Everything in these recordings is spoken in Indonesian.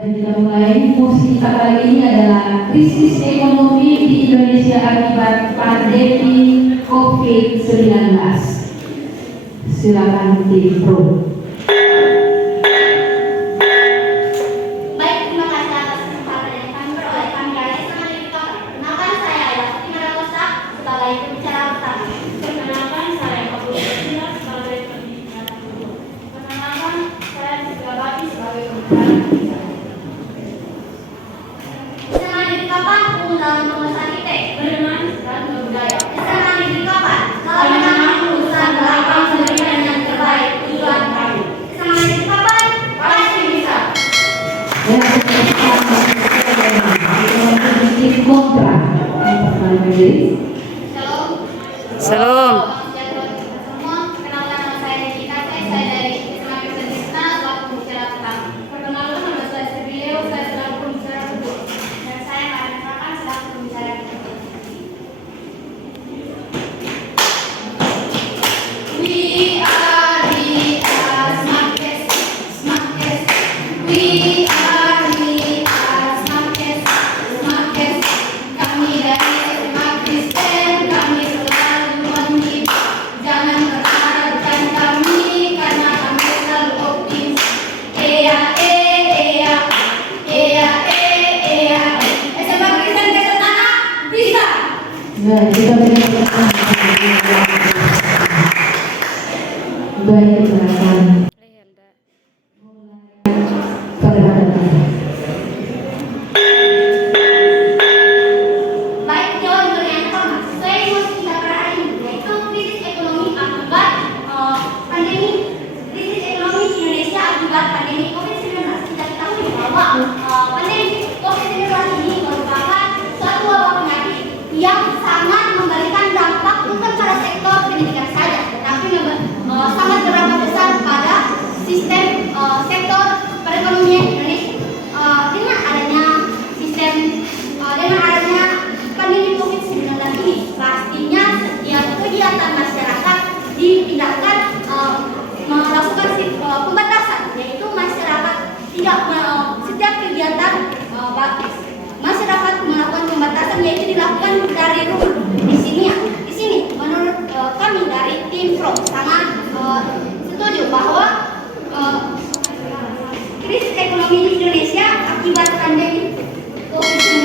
Dan kita mulai. Posisi kita kali ini adalah krisis ekonomi di Indonesia akibat pandemi COVID-19. Silakan Tim Pro. Salam. Yaitu dilakukan dari rumah. Di sini menurut kami dari tim Pro sangat setuju bahwa krisis ekonomi di Indonesia akibat pandemi COVID-19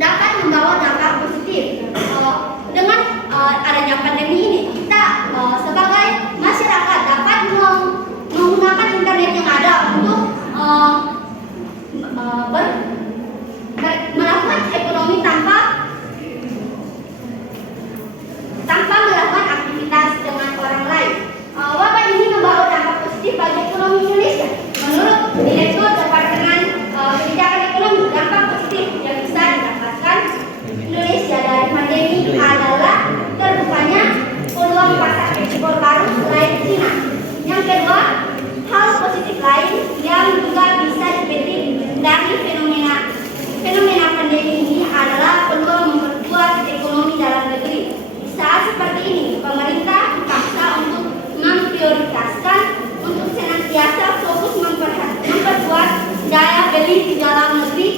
dapat membawa dampak positif. Dengan adanya pandemi ini, kita sebagai masyarakat dapat menggunakan internet yang ada untuk melakukan ekonomi tanpa melakukan aktivitas dengan orang lain. Wabah ini membawa dampak positif bagi ekonomi Indonesia. Menurut Direktur Departemen Kebijakan Ekonomi, dampak positif yang bisa didapatkan Indonesia dari pandemi adalah terbukanya peluang pasar ekspor baru selain Cina. Yang kedua, hal positif lain yang juga bisa dipetik dari fenomena pandemi ini adalah peluang memperkuat ekonomi dalam negeri. Di saat seperti ini, pemerintah dipaksa untuk memprioritaskan untuk senantiasa fokus memperkuat daya beli di dalam negeri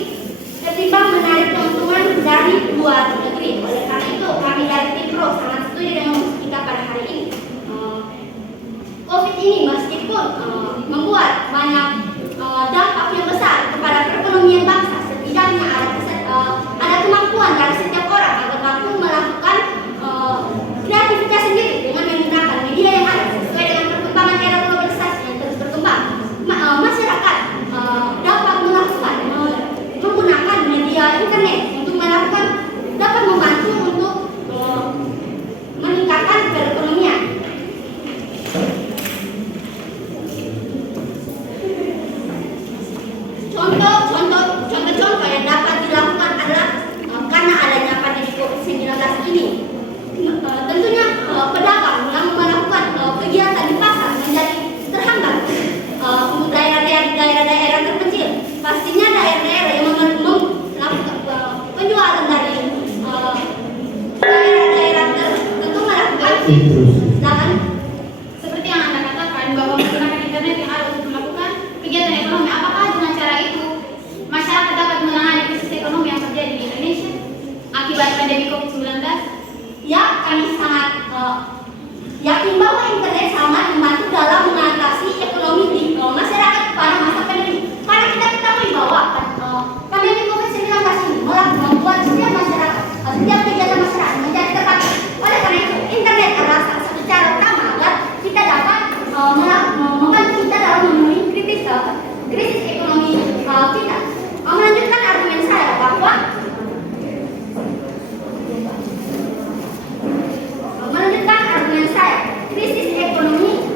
ketimbang menarik keuntungan dari luar negeri. Oleh karena itu, kami dari tim Pro sangat setuju dengan kita pada hari ini. COVID ini meskipun membuat banyak dampak yang besar kepada perekonomian bangsa, setidaknya ada kemampuan dari setiap orang agar mampu melakukan kreativitas sendiri dengan menggunakan media yang ada sesuai dengan perkembangan era globalisasi yang terus berkembang. Masyarakat dapat menggunakan media internet untuk dapat membantu untuk meningkatkan perekonomian. Contoh yang dapat dilakukan adalah karena adanya pandemi COVID-19 ini, tentunya pedagang yang melakukan kegiatan di pasar menjadi terhambat. Untuk daerah-daerah terpencil, pastinya daerah-daerah yang melakukan penjualan dari daerah-daerah tertentu melakukan sedangkan seperti yang Anda katakan bahwa menggunakan internet yang ada untuk melakukan kegiatan ekonomi, apakah dengan yakin bahwa internet sangat membantu dalam mengatasi ekonomi di masyarakat pada masa pandemi. Karena kita ketahui bahwa pandemi COVID-19 ini membuat setiap masyarakat, setiap kegiatan masyarakat menjadi terbatas. Oleh karena itu, internet adalah salah satu cara utama agar kita dapat membantu kita dalam memenuhi krisis ekonomi kita. Melanjutkan argumen saya bahwa krisis ekonomi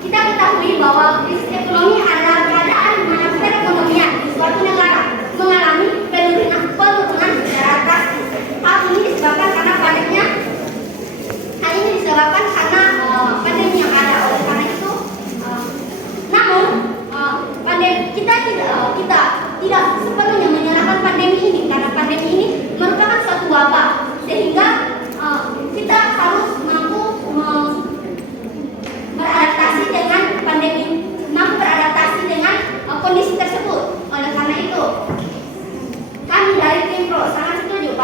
kita ketahui bahwa krisis ekonomi adalah keadaan di mana perekonomian di suatu negara mengalami penurunan secara drastis. Hal ini disebabkan karena pandemi yang ada. Oleh karena itu, namun kita tidak sepenuhnya menyalahkan pandemi ini, karena pandemi ini merupakan suatu wabah, sehingga kita harus mampu beradaptasi dengan pandemi, mampu beradaptasi dengan kondisi tersebut. Oleh karena itu, kami dari tim Pro sangat setuju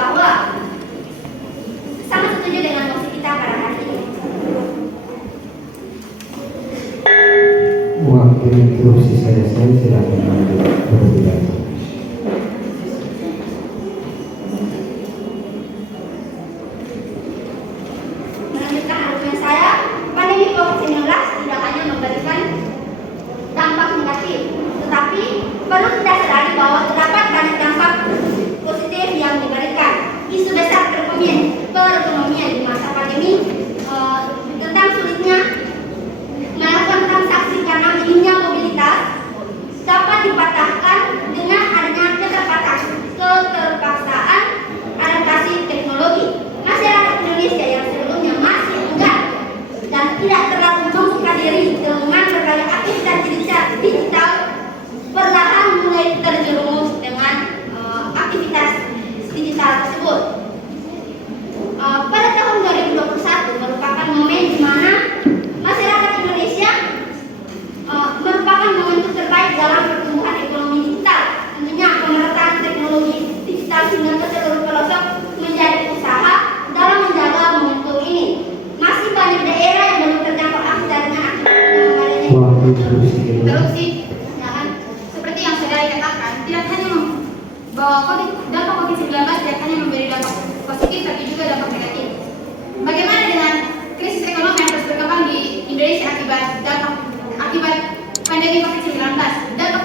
dengan mosi kita pada hari ini. Waktu instruksi saya silakan berbicara. Melanjutkan argumen saya, pandemi COVID-19 tidak hanya memberikan dampak negatif, tetapi perlu kita sadari bahwa terdapat banyak dampak positif yang diberikan. Isu besar perekonomian di masa pandemi tentang sulitnya melakukan transaksi karena minimnya mobilitas dapat dipatahkan dengan adanya keterpaksaan adaptasi teknologi. Masyarakat Indonesia yang sebelumnya masih enggan dan tidak terlalu membuka diri dengan berbagai aktivitas digital perlahan mulai terjerumus dengan aktivitas digital tersebut. Pada tahun 2021 merupakan momen di mana masyarakat Indonesia merupakan momentum terbaik dalam pertumbuhan ekonomi digital. Tentunya pemerataan teknologi digital hingga ke seluruh pelosok menjadi usaha dalam menjaga momentum ini. Masih banyak daerah yang belum terdampak langsung dengan aktivitas interupsi. Seperti yang saudara katakan, tidak hanya bahwa dampak COVID-19 tidak hanya memberi dampak positif, tapi juga dampak negatif. Bagaimana dengan krisis ekonomi yang terus berkembang di Indonesia akibat pandemi COVID-19? Dampak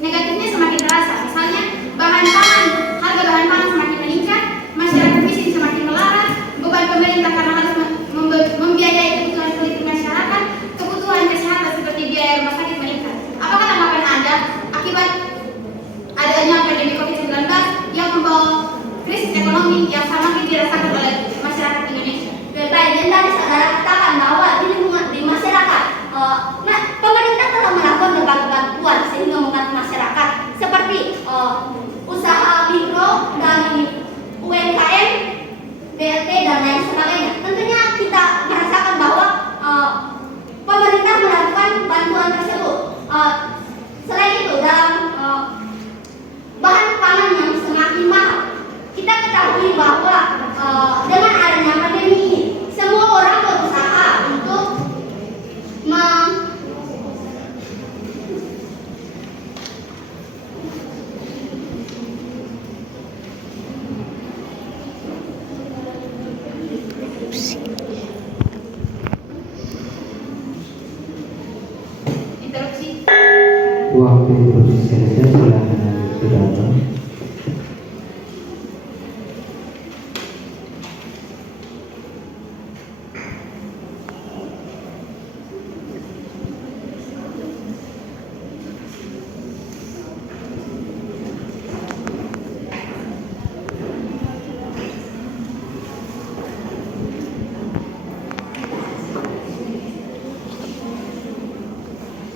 negatifnya semakin terasa. Misalnya, harga bahan pangan semakin meningkat, masyarakat miskin semakin melarat, beban pemerintah karena harus membiayai kebutuhan politik masyarakat, kebutuhan kesehatan seperti biaya rumah sakit meningkat. Apakah tanggapan Anda akibat adanya pandemi COVID-19 yang membawa krisis ekonomi yang semakin dirasakan oleh masyarakat Indonesia? Baik, yang tadi saudara katakan bahwa di masyarakat, pemerintah telah melakukan berbagai bantuan sehingga membantu masyarakat seperti usaha mikro dan UMKM, BLT dan lain sebagainya. Tentunya kita merasakan bahwa pemerintah melakukan bantuan tersebut. Selain itu, dalam bahan pangan yang semakin mahal, kita ketahui bahwa dengan adanya pandemi ini, semua orang berusaha untuk interupsi. Waktu instruksi saya silakan berbicara.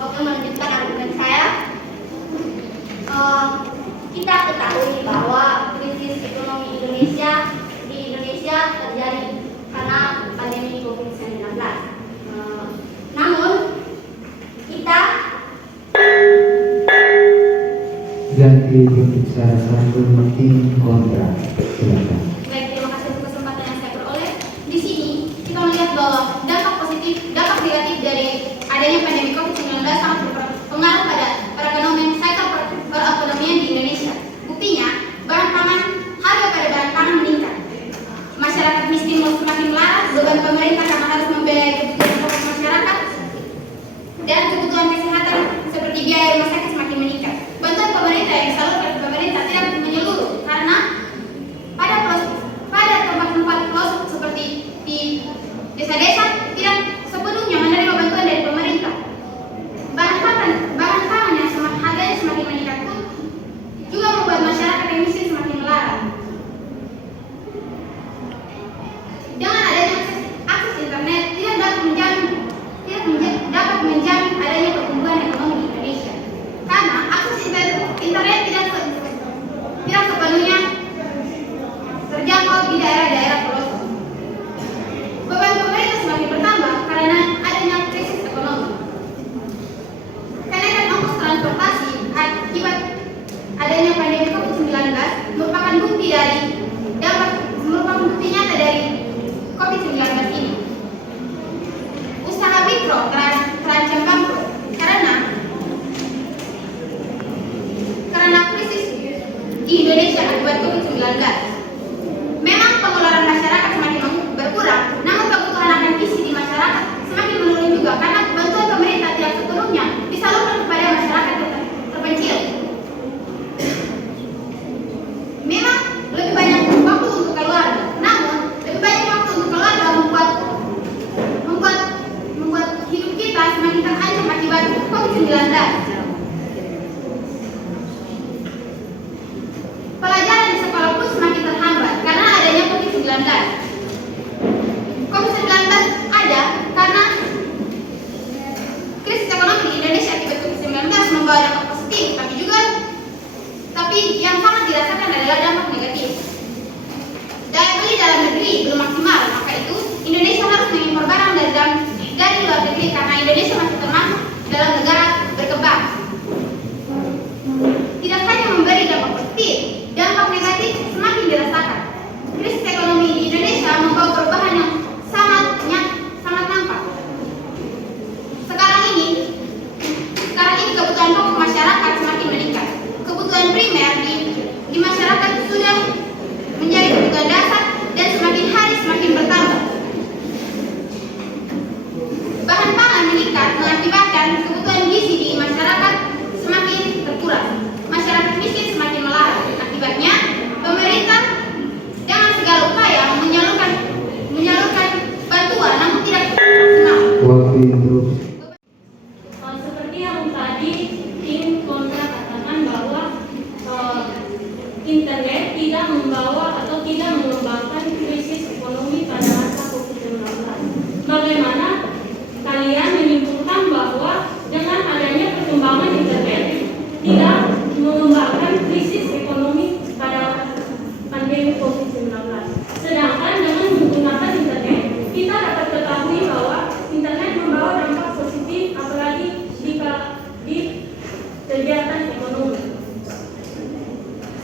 Oke, melanjutkan argumen saya. Kita Ganti berbicara satu tim kontra. Silakan. Baik, terima kasih untuk kesempatan yang saya peroleh. Di sini kita melihat bahwa dampak positif, dampak negatif dari adanya pandemi COVID-19 sangat berpengaruh pada perekonomian sektor perekonomian di Indonesia. Buktinya, bahan pangan, harga pada bahan pangan meningkat. Masyarakat miskin semakin melarat, beban pemerintah karena harus membiayai kebutuhan pokok masyarakat dan kebutuhan kesehatan seperti biaya rumah sakit semakin meningkat. Bantuan pemerintah yang disalurkan ke pemerintah tidak menyeluruh karena pada tempat-tempat pelosok seperti di desa-desa tidak sepenuhnya menerima bantuan dari pemerintah. Bahan pangan yang harganya semakin meningkat pun juga membuat masyarakat yang miskin semakin melarat. Dengan adanya akses internet tidak dapat menjamin adanya pertumbuhan ekonomi di Indonesia. Karena akses internet tidak sepenuhnya terjangkau di daerah-daerah pelosok. Beban pemerintah semakin bertambah karena adanya krisis ekonomi. Kenaikan ongkos transportasi akibat adanya pandemi COVID-19 merupakan bukti nyata dari COVID-19 ini. Usaha mikro terancam bangkrut karena krisis di Indonesia akibat COVID-19. Memang pengeluaran masyarakat semakin berkurang, namun kebutuhan akan gizi di masyarakat semakin menurun juga karena bantuan pemerintah tidak sepenuhnya disalurkan kepada masyarakat terpencil. Memang lebih banyak waktu untuk keluarga, namun lebih banyak waktu untuk keluarga membuat hidup kita semakin terancam akibat COVID-19. Pelajaran di sekolah pun semakin terhambat karena adanya COVID-19. COVID-19 ada karena krisis ekonomi di Indonesia akibat COVID-19 membawa dampak positif, tapi yang sangat dirasakan adalah dampak negatif. Daya beli dalam negeri belum maksimal, maka itu Indonesia harus mengimpor barang dari luar negeri karena Indonesia masih termasuk dalam negara berkembang. Tidak hanya memberi dampak positif, dampak negatif semakin dirasakan. Krisis ekonomi di Indonesia membawa perubahan yang sangat nampak. Sekarang ini kebutuhan pokok masyarakat semakin meningkat. Kebutuhan primer di masyarakat sudah menjadi kebutuhan dasar dan semakin hari semakin bertambah. Bahan pangan meningkat mengakibatkan kebutuhan gizi di masyarakat semakin berkurang. Masyarakat miskin semakin melarat. Akibatnya, pemerintah dengan segala upaya menyalurkan bantuan namun tidak maksimal. Waktu terus. Seperti yang tadi tim kontra katakan bahwa internet tidak membawa atau tidak mengembangkan krisis ekonomi pada masa COVID-19. Bagaimana kalian menyimpulkan bahwa dengan adanya perkembangan internet tidak mengembangkan krisis ekonomi pada pandemi COVID-19? Sedangkan dengan menggunakan internet, kita dapat ketahui bahwa internet membawa dampak positif apalagi di kegiatan ekonomi.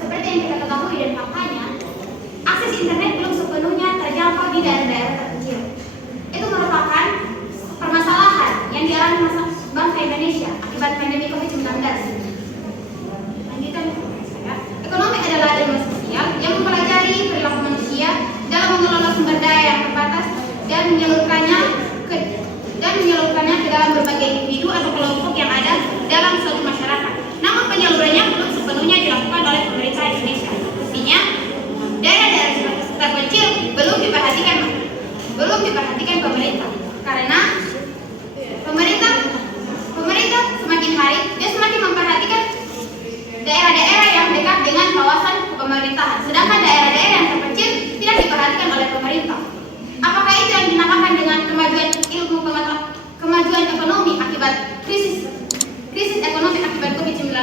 Seperti yang kita ketahui dan faktanya, akses internet belum sepenuhnya terjangkau di daerah-daerah terpencil. Itu merupakan permasalahan yang dialami bangsa Indonesia akibat pandemi COVID-19. Lanjutan saya. Ekonomi adalah ilmu sosial yang mempelajari perilaku manusia dalam mengelola sumber daya yang terbatas dan menyalurkannya ke dalam berbagai individu atau kelompok yang ada dalam suatu masyarakat. Namun penyalurannya belum sepenuhnya dilakukan oleh pemerintah Indonesia. Mestinya daerah-daerah terpencil belum diperhatikan pemerintah karena pemerintah semakin hari dia semakin memperhatikan daerah-daerah yang dekat dengan kawasan pemerintahan, sedangkan daerah-daerah yang terpencil tidak diperhatikan oleh pemerintah. Apakah itu yang dinamakan dengan kemajuan ekonomi akibat krisis ekonomi akibat COVID-19?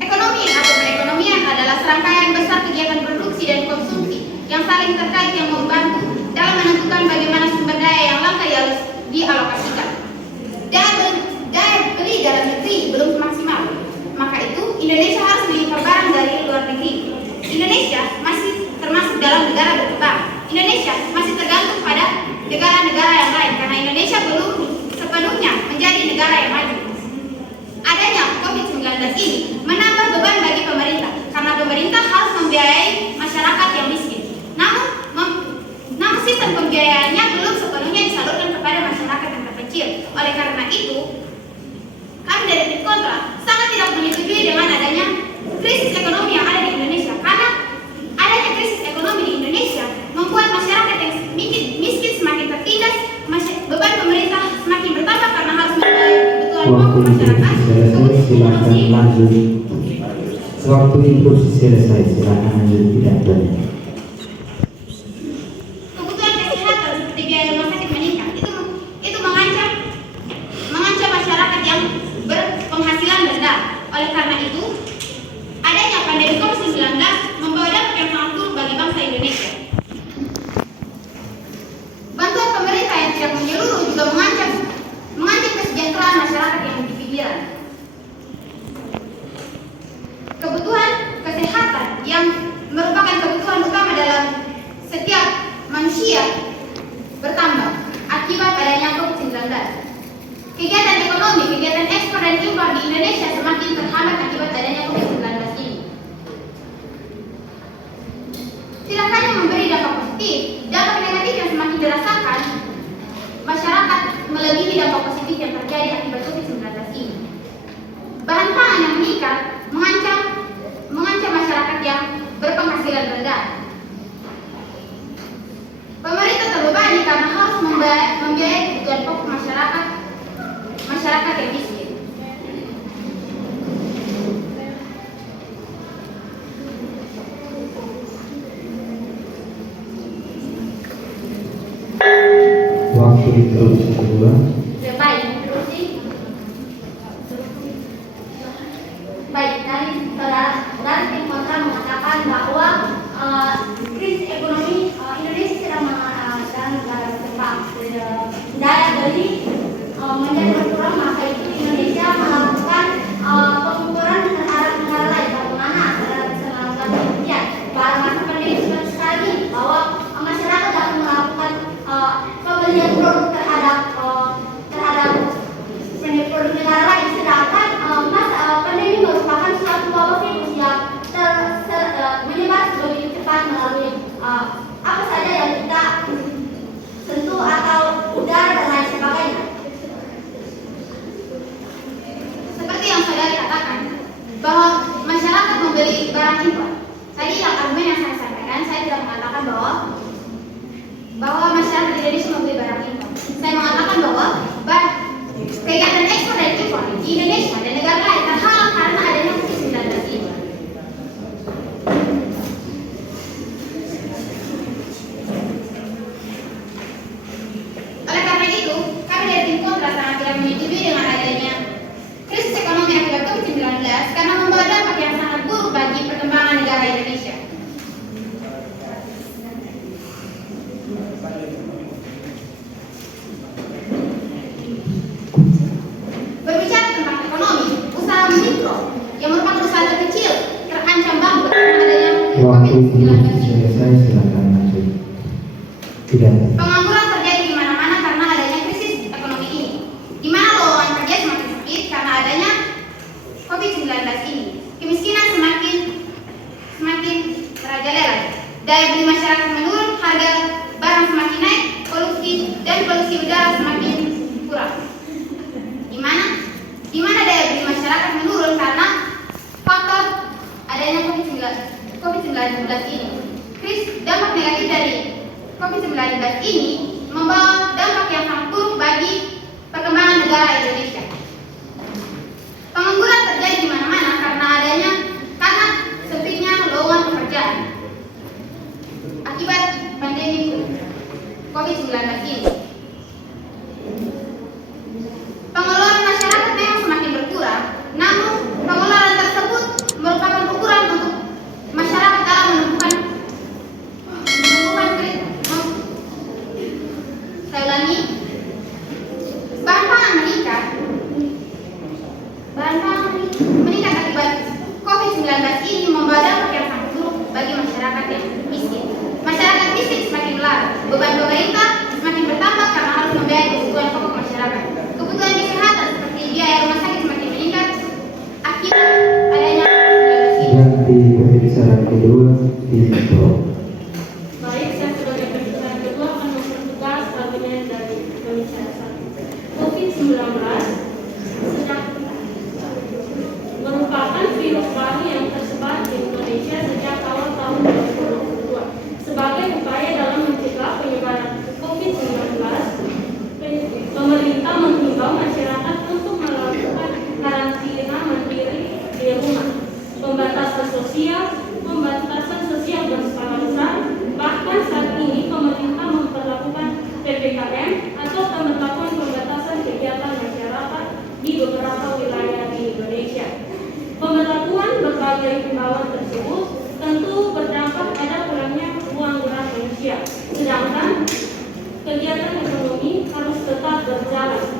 Ekonomi atau perekonomian adalah serangkaian besar kegiatan produksi dan konsumsi yang saling terkait yang membantu dalam menentukan bagaimana sumber daya yang langka dialokasikan. Daya beli dalam negeri belum maksimal, maka Indonesia masih termasuk dalam negara berkembang. Indonesia masih tergantung pada negara-negara yang lain karena Indonesia belum sepenuhnya menjadi negara yang maju. Adanya COVID-19 ini menambah beban bagi pemerintah karena pemerintah harus membiayai masyarakat yang miskin. Namun sistem pembiayaannya belum sepenuhnya disalurkan kepada masyarakat yang terpencil. Oleh karena itu, kami dari tim kontra sangat tidak menyetujui dengan adanya krisis ekonomi yang ada di Indonesia karena adanya krisis ekonomi di Indonesia membuat masyarakat yang miskin semakin tertindas, beban pemerintah semakin bertambah karena harus membayar kebutuhan pokok masyarakat. Silakan lanjut. Waktu instruksi selesai, silakan lanjut pidatonya. Kebutuhan kesehatan seperti biaya rumah sakit meningkat itu mengancam masyarakat yang berpenghasilan rendah. Oleh karena itu, adanya pandemi COVID-19 membawa dampak yang sangat buruk bagi bangsa Indonesia. Bantuan pemerintah yang tidak menyeluruh juga mengancam kesejahteraan masyarakat yang di pinggiran. Kebutuhan kesehatan yang merupakan kebutuhan utama dalam setiap manusia bertambah akibat adanya COVID-19. Kegiatan ekonomi, kegiatan ekspor dan impor di Indonesia semakin terhambat akibat adanya COVID-19 ini. Tidak hanya memberi dampak positif, dampak negatif yang semakin dirasakan masyarakat melebihi dampak positif yang terjadi akibat COVID-19 ini. Bahan pangan yang meningkat mengancam masyarakat yang berpenghasilan rendah. Pemerintah terbebani karena harus membiayai kebutuhan pokok masyarakat yang miskin. Waktu instruksi kedua. Baik, terusin. Baik, tadi saudara tim kontra mengatakan bahwa krisis ekonomi Indonesia sedang negara berkembang. Daya beli menjadi berkurang, maka itu Indonesia melakukan pengukuran terhadap negara lain. Bagaimana saudara bisa melakukan demikian? Pada masa pandemi seperti sekarang ini, bahwa masyarakat dapat melakukan pembelian produk terhadap produk negara lain, sedangkan masa pandemi merupakan suatu wabah virus yang menyebar begitu cepat melalui apa saja yang kita sentuh atau udara dan lain sebagainya. Seperti yang saudara katakan bahwa masyarakat membeli barang impor. Tadi yang argumen yang saya sampaikan, saya tidak mengatakan bahwa masyarakat Indonesia membeli barang impor. Saya mengatakan bahwa kegiatan ekspor dan impor di Indonesia dan negara lain terhalang karena adanya COVID-19 ini. Oleh karena itu, kami dari tim kontra sangat tidak menyetujui dengan adanya krisis ekonomi akibat COVID-19 karena membawa dampak yang sangat buruk bagi perkembangan negara Indonesia. Berbicara tentang ekonomi, usaha mikro yang merupakan usaha terkecil terancam bangkrut karena adanya Waktu COVID-19 instruksi ini. selesai, silakan lanjut. Pidato. Pengangguran terjadi di mana-mana karena adanya krisis ekonomi ini. Di mana lowongan kerja semakin sempit karena adanya COVID-19 ini. Kemiskinan semakin merajalela. Daya beli masyarakat menurun, harga barang semakin naik, polusi udara semakin kurang. Di mana daya beli masyarakat menurun karena faktor adanya COVID-19 ini. Dampak negatif dari COVID-19 ini membawa dampak yang sangat buruk bagi perkembangan negara Indonesia. Pengangguran terjadi di mana-mana karena sempitnya lowongan pekerjaan akibat pandemi COVID-19 ini. Pengeluaran masyarakat memang semakin berkurang, namun pengeluaran tersebut merupakan ukuran untuk masyarakat dalam menumbuhkan saya ulangi, bahan pangan meningkat akibat COVID-19 ini membawa dampak yang sangat buruk bagi masyarakat. masyarakat yang miskin. Masyarakat miskin semakin melarut, beban pemerintah semakin bertambah karena harus membiayai kebutuhan pokok masyarakat. Kebutuhan kesehatan seperti biaya rumah sakit semakin meningkat akibat adanya COVID-19 ini. Yang di pembicaraan kedua Tito. Baik, saya sebagai pembicara kedua akan mempertegas argumen dari pembicara satu. COVID-19 merupakan virus baru yang tersebar di Indonesia sejak awal tahun 2022. Sebagai upaya dalam mencegah penyebaran COVID-19, pemerintah menghimbau masyarakat untuk melakukan karantina mandiri di rumah, pembatasan sosial berskala besar. Bahkan saat ini pemerintah memperlakukan PPKM atau pemberlakuan pembatasan kegiatan masyarakat di beberapa wilayah di Indonesia. Pemberlakuan berbagai himbauan tersebut tentu berdampak pada kurangnya uang gerak manusia, sedangkan kegiatan ekonomi harus tetap berjalan.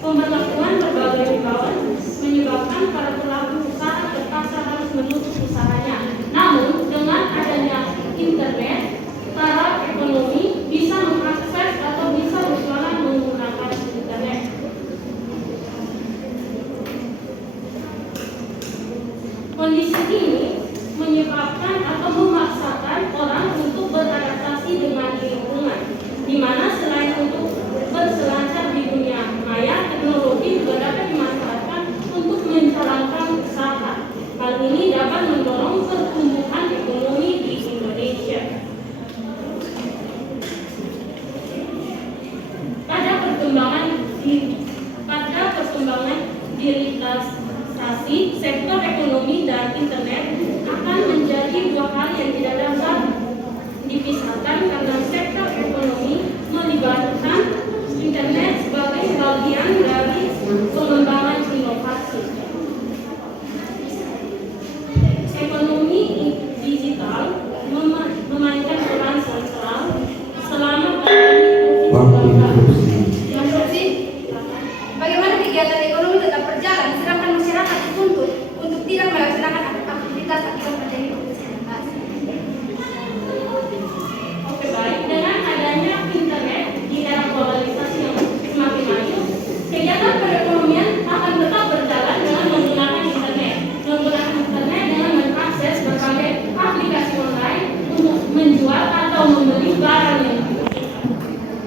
Pemberlakuan berbagai himbauan menyebabkan para pelaku usaha terpaksa harus menutup usahanya. Namun dengan adanya internet, para ekonomi bisa mengakses atau bisa berjualan menggunakan internet. Kondisi ini menyebabkan atau memaksakan orang untuk beradaptasi dengan lingkungan, di mana selain untuk berselancar di dunia maya, teknologi juga dapat dimanfaatkan untuk menjalankan usaha. Hal ini dapat mendorong pertumbuhan ekonomi di Indonesia. Pada perkembangan digitalisasi, sektor ekonomi dan internet akan menjadi dua hal yang tidak dapat dipisahkan karena sektor ekonomi melibatkan internet sebagai bagian dari pengembangan inovasi. Ekonomi digital memainkan peran sentral selama pandemi Waktu interupsi. Interupsi. Bagaimana kegiatan ekonomi tetap berjalan sedangkan masyarakat dituntut untuk tidak melaksanakan aktivitas akibat pandemi COVID-19. Oke, baik. Dengan adanya internet di era globalisasi yang semakin maju, kegiatan perekonomian akan tetap berjalan dengan menggunakan internet. Menggunakan internet dengan mengakses berbagai aplikasi online untuk menjual atau membeli barang yang dibutuhkan.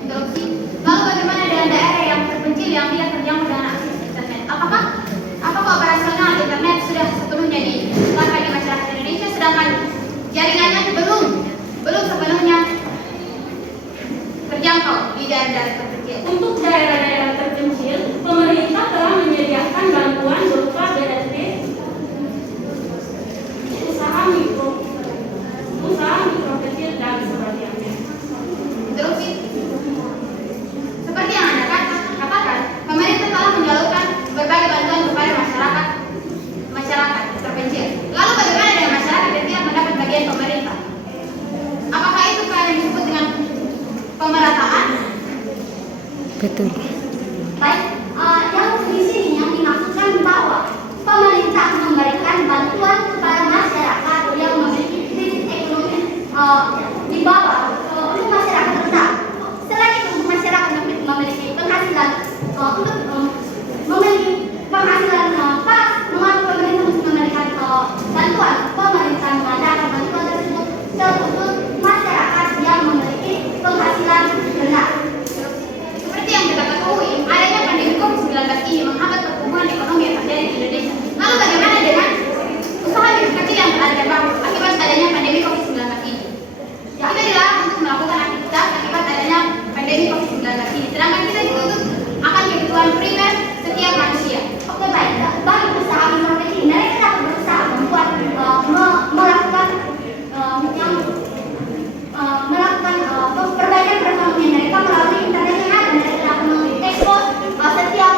Interupsi. Lalu bagaimana dengan daerah yang terpencil yang tidak terjangkau dengan akses internet? Apakah operasional internet sudah sepenuhnya diterapkan di masyarakat Indonesia sedangkan jaringannya belum sepenuhnya terjangkau di daerah-daerah terpencil? Untuk daerah-daerah terpencil, pemerintah telah menyediakan bantuan berupa BLT, usaha mikro kecil dan sebagainya. Interupsi. Seperti yang Anda katakan, pemerintah telah menyalurkan berbagai bantuan kepada masyarakat terpencil. Lalu bagaimana dengan masyarakat yang tidak mendapat bagian pemerintah? Apakah itu yang disebut dengan pemerataan? Betul. Baik, yang di sini yang dimaksudkan bahwa pemerintah memberikan bantuan kepada masyarakat yang memiliki kredit ekonomi di bawah untuk masyarakat rendah. Selain itu untuk masyarakat yang memiliki penghasilan pas, mengapa pemerintah harus memberikan bantuan? Pemerintah mengadakan bantuan tersebut untuk masyarakat yang memiliki penghasilan rendah. Seperti yang kita ketahui, adanya pandemi COVID-19 ini menghambat pertumbuhan ekonomi yang terjadi di Indonesia. Lalu bagaimana dengan usaha mikro kecil yang berada bangkrut akibat adanya pandemi COVID-19 ini? Kita dilarang untuk melakukan aktivitas akibat adanya pandemi COVID-19 ini, sedangkan kita dituntut akan kebutuhan primer setiap manusia. Oke, baik. Bagi usaha mikro kecil, mereka dapat berusaha membuat melakukan perbaikan perekonomian mereka melalui internet yang ada. Mereka dapat melalui tekpos setiap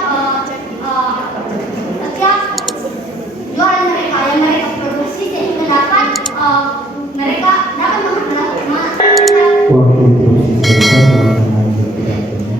jualan mereka yang mereka produksi sehingga mereka dapat melakukan Waktu interupsi selesai dengan berpidatonya.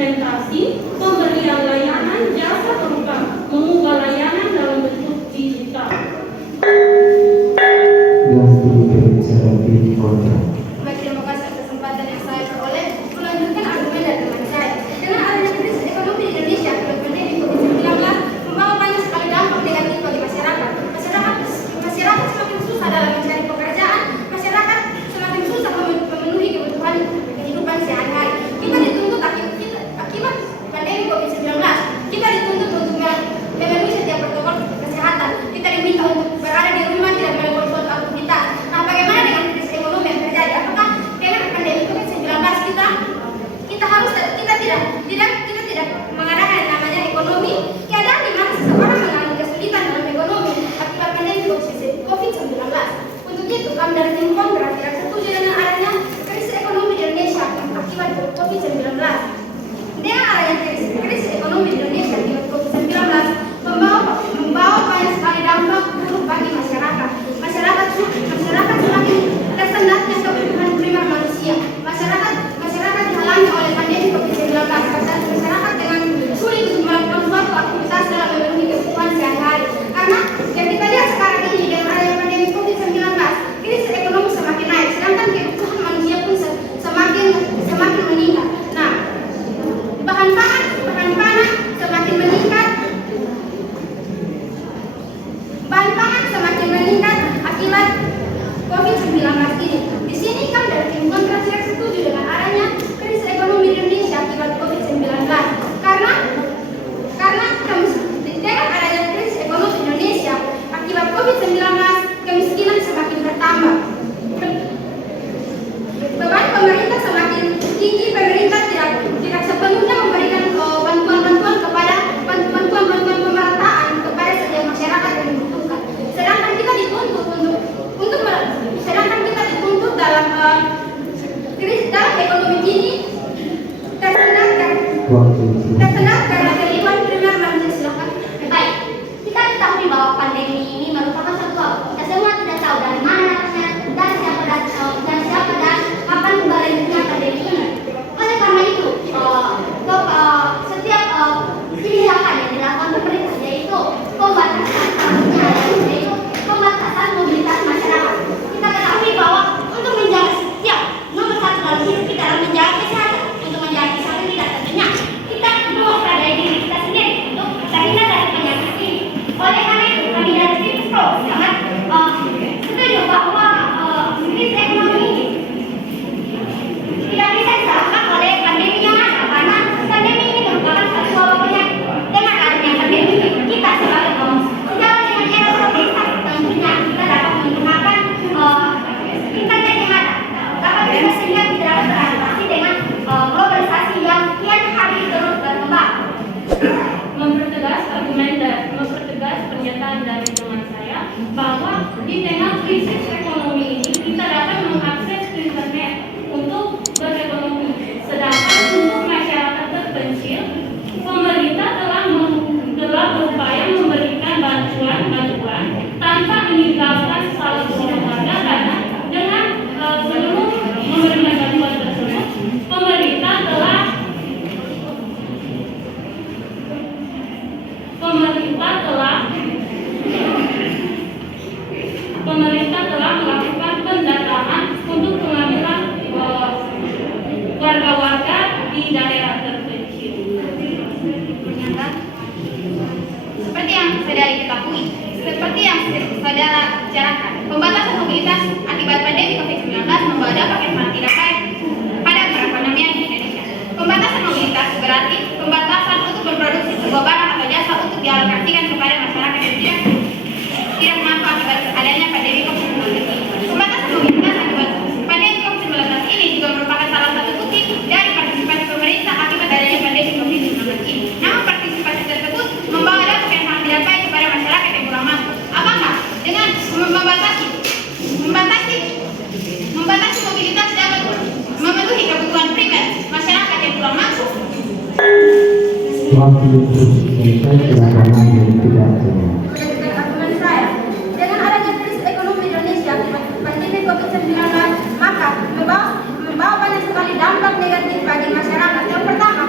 segmentasi, pemberian layanan jasa berupa mengubah layanan dalam bentuk digital. Yang berbicara di kontrak. Baik, terima kasih atas kesempatan yang saya peroleh melanjutkan argumen dari teman saya. Dengan adanya krisis ekonomi di Indonesia akibat pandemi COVID-19 membawa banyak sekali dampak negatif bagi masyarakat. Masyarakat semakin susah dalam mencari pekerjaan, masyarakat semakin susah memenuhi kebutuhan kehidupan sehari-hari. Kita dituntut akibat pandemi COVID-19, kita dituntut untuk memenuhi setiap protokol kesehatan. Kita diminta untuk berada di rumah, tidak melakukan suatu aktivitas. Nah, bagaimana dengan krisis ekonomi yang terjadi? Apakah dengan pandemi COVID-19 kita tidak mengadakan yang namanya ekonomi? Keadaan di mana seseorang mengalami kesulitan dalam ekonomi akibat pandemi COVID-19. Untuk itu, kami dari tim kontra tidak setuju dengan adanya krisis ekonomi di Indonesia akibat COVID-19. Dengan adanya krisis ekonomi di Indonesia akibat COVID-19 membawa banyak sekali dampak buruk bagi masyarakat. Masyarakat semakin tersendatnya kebutuhan primer manusia. Masyarakat dihalangi oleh pandemi COVID-19. Masyarakat dengan sulit untuk melakukan suatu aktivitas dalam memenuhi kebutuhan sehari-hari. Karena yang kita lihat sekarang ini dengan adanya pandemi COVID-19, krisis ekonomi semakin naik, sedangkan kebutuhan manusia pun semakin meningkat. Nah, bahan pangan semakin meningkat. Bahan pangan semakin meningkat akibat COVID-19 ini. Di sini kami dari tim kontra tidak setuju dengan adanya krisis ekonomi di Indonesia akibat COVID-19. Karena dengan adanya krisis ekonomi di Indonesia akibat COVID-19, kemiskinan semakin bertambah. Beban pemerintah semakin tinggi. Pemerintah tidak sepenuhnya memberikan bantuan-bantuan pemerataan kepada setiap masyarakat yang membutuhkan. Sedangkan kita dituntut dalam ekonomi ini tersendat karena kehidupan primer manusia. Silakan. Baik, kita ketahui bahwa pandemi ini merupakan suatu kita semua tidak tahu dari mana dan siapa dan kapan berlanjutnya pandemi ini. Oleh karena itu, setiap kebijakan yang dilakukan pemerintah yaitu pembatasan mobilitas masyarakat. Kita ketahui bahwa untuk menjaga nomor satu dalam hidup kita adalah menjaga kesehatan. Untuk menjaga kesehatan kita tentunya kita mewaspadai diri kita sendiri untuk terhindar dari penyakit ini. Oleh karena itu, kami dari tim Pro sangat setuju bahwa krisis ekonomi ini tidak bisa disalahkan oleh pandemi yang ada, karena pandemi ini merupakan satu wabah penyakit. Dengan adanya pandemi ini, kita sebagai sejalan dengan era globalisasi, tentunya kita dapat menggunakan internet yang ada, dapat bisa sehingga kita dapat beradaptasi dengan globalisasi yang kian hari terus berkembang. Mempertegas pernyataan dari teman saya bahwa di tengah krisis ekonomi ini kita dapat mengakses internet untuk berekonomi. Sedangkan untuk masyarakat terpencil, pemerintah telah berupaya memberikan bantuan tanpa meninggalkan salah satu warga, karena dengan sebelum memberikan bantuan tersebut, pemerintah telah melakukan pendataan untuk pengambilan warga-warga di daerah terpencil. Seperti yang saudara ketahui, seperti yang saudara bicarakan, pembatasan mobilitas akibat pandemi COVID-19 membawa dampak yang sangat tidak baik pada perekonomian di Indonesia. Pembatasan mobilitas berarti pembatasan untuk memproduksi sebuah barang atau jasa untuk dialokasikan kepada masyarakat yang tidak mampu akibat adanya pandemi COVID-19 ini. Pembatasan mobilitas akibat pandemi COVID-19 ini juga merupakan salah satu bukti dari partisipasi pemerintah akibat adanya pandemi COVID-19 ini. Namun partisipasi tersebut membawa dampak yang sangat tidak baik kepada masyarakat yang kurang mampu. Apakah dengan membatasi mobilitas dapat memenuhi kebutuhan primer masyarakat yang kurang mampu? Waktu itu selesai silakan ambil pidato. Argumen saya, dengan adanya krisis ekonomi Indonesia akibat pandemi COVID-19, maka membawa banyak sekali dampak negatif bagi masyarakat. Yang pertama,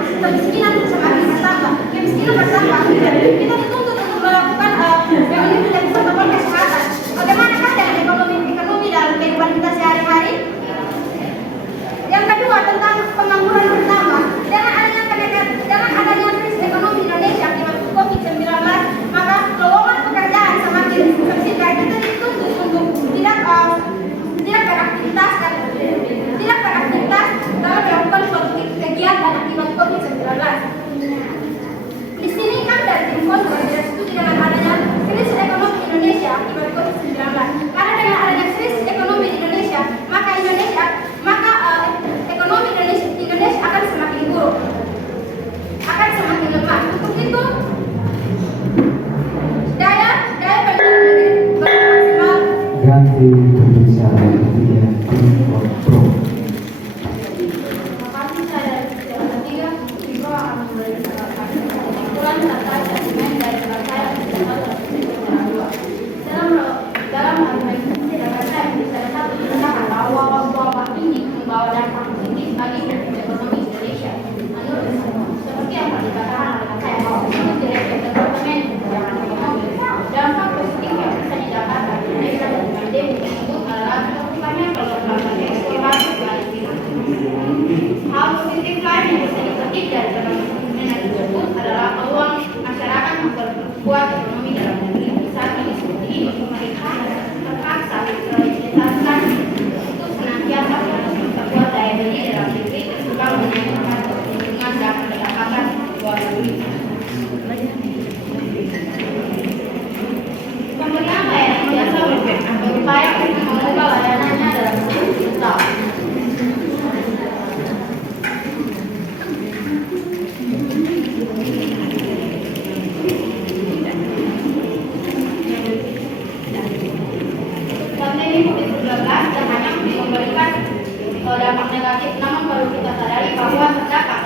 negatif, namun perlu kita sadari bahwa terdapat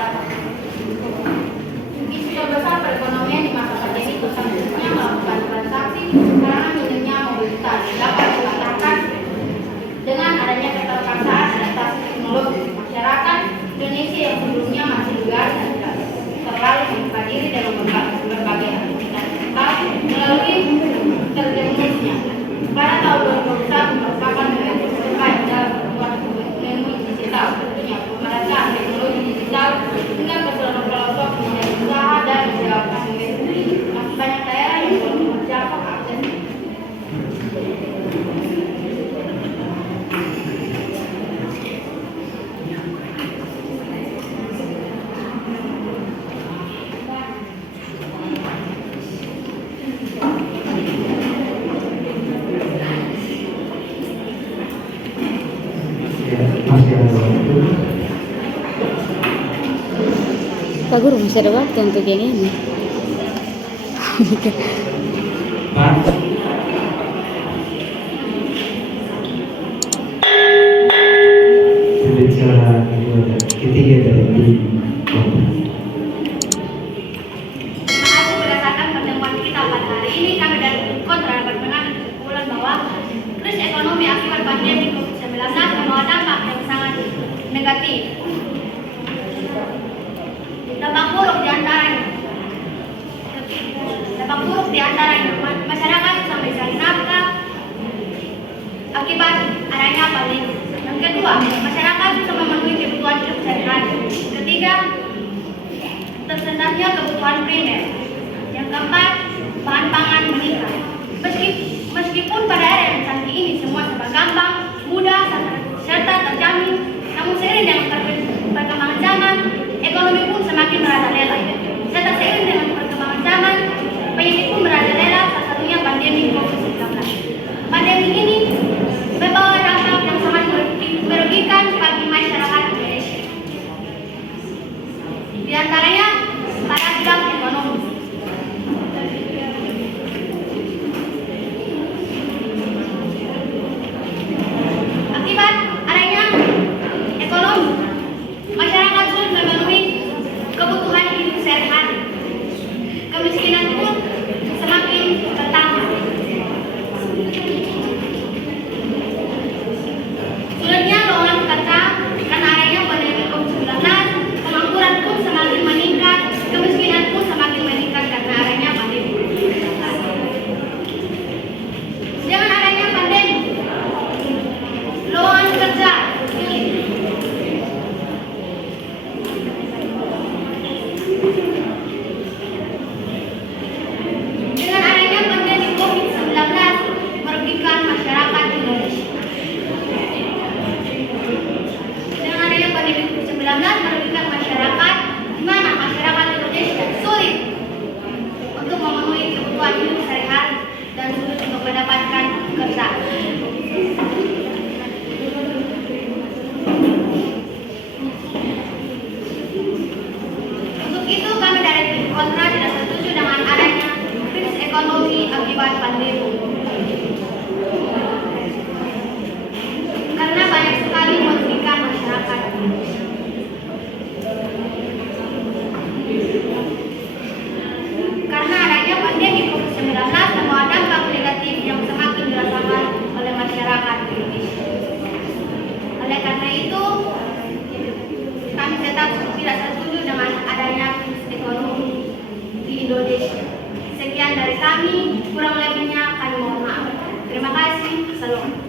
isu terbesar perekonomian di masa pandemi itu selanjutnya melakukan transaksi karena minimnya mobilitas. Dapat dikatakan dengan adanya keterpaksaan adaptasi teknologi, masyarakat Indonesia yang sebelumnya masih liar dan tidak terlalu membuka diri dalam berbagai aktivitas digital melalui terjemusnya. Pada tahun 2021 merupakan momentum terbaik dalam membuat ilmu digital, tentunya pemerataan teknologi digital dengan keseluruhan pelosok menjadi usaha dan menjawabkan momentum ini. Masih banyak daerah yang belum menjangkau akses. Ya, masih ada waktu. Pak Guru masih ada waktu untuk yang ini. Pak. Pembicara ketiga dari tim Kontra. Terima kasih berdasarkan pertemuan kita pada hari ini kami dari Kontra berkenan kesimpulan bahwa krisis ekonomi akibat pandemi COVID-19 membawa dampak yang sangat negatif. Dampak buruk diantaranya masyarakat susah mencari nafkah akibat adanya pandemi. Yang kedua, masyarakat susah memenuhi kebutuhan hidup sehari-hari. Ketiga, tersendatnya kebutuhan primer. Yang keempat, bahan pangan meningkat. Meskipun pada era yang canggih ini semua serba gampang, mudah, serta terjamin, namun seiring dengan perkembangan zaman, ekonomi pun semakin merajalela. Serta seiring dengan perkembangan zaman, penyakit pun merajalela, salah satunya pandemi COVID-19. Pandemi ini membawa dampak yang sangat merugikan bagi masyarakat Indonesia. Di antaranya pada bidang ekonomi. Akibat adanya ekonomi, masyarakat sulit memenuhi kebutuhan hidup sehari-hari. Kemiskinan pun semakin bertambah. Sulitnya lowongan kerja karena adanya pandemi COVID-19, pengangguran pun semakin meningkat, kemiskinan pun semakin meningkat karena adanya pandemi COVID-19. Dengan adanya pandemi, lowongan kerja sulit. Dengan adanya pandemi COVID-19 merugikan masyarakat Indonesia. Dengan adanya pandemi COVID-19 merugikan masyarakat, di mana masyarakat Indonesia sulit untuk memenuhi kebutuhan hidup sehari-hari dan sulit untuk mendapatkan kerja. Untuk itu kami dari tim Kontra tidak setuju dengan adanya krisis ekonomi akibat pandemi. Karena banyak sekali merugikan masyarakat. Karena adanya pandemi COVID-19 membawa dampak negatif yang semakin dirasakan oleh masyarakat Indonesia. Oleh karena itu, kami tetap tidak setuju dengan adanya krisis ekonomi di Indonesia. Sekian dari kami, kurang lebihnya kami mohon maaf. Terima kasih. Salam.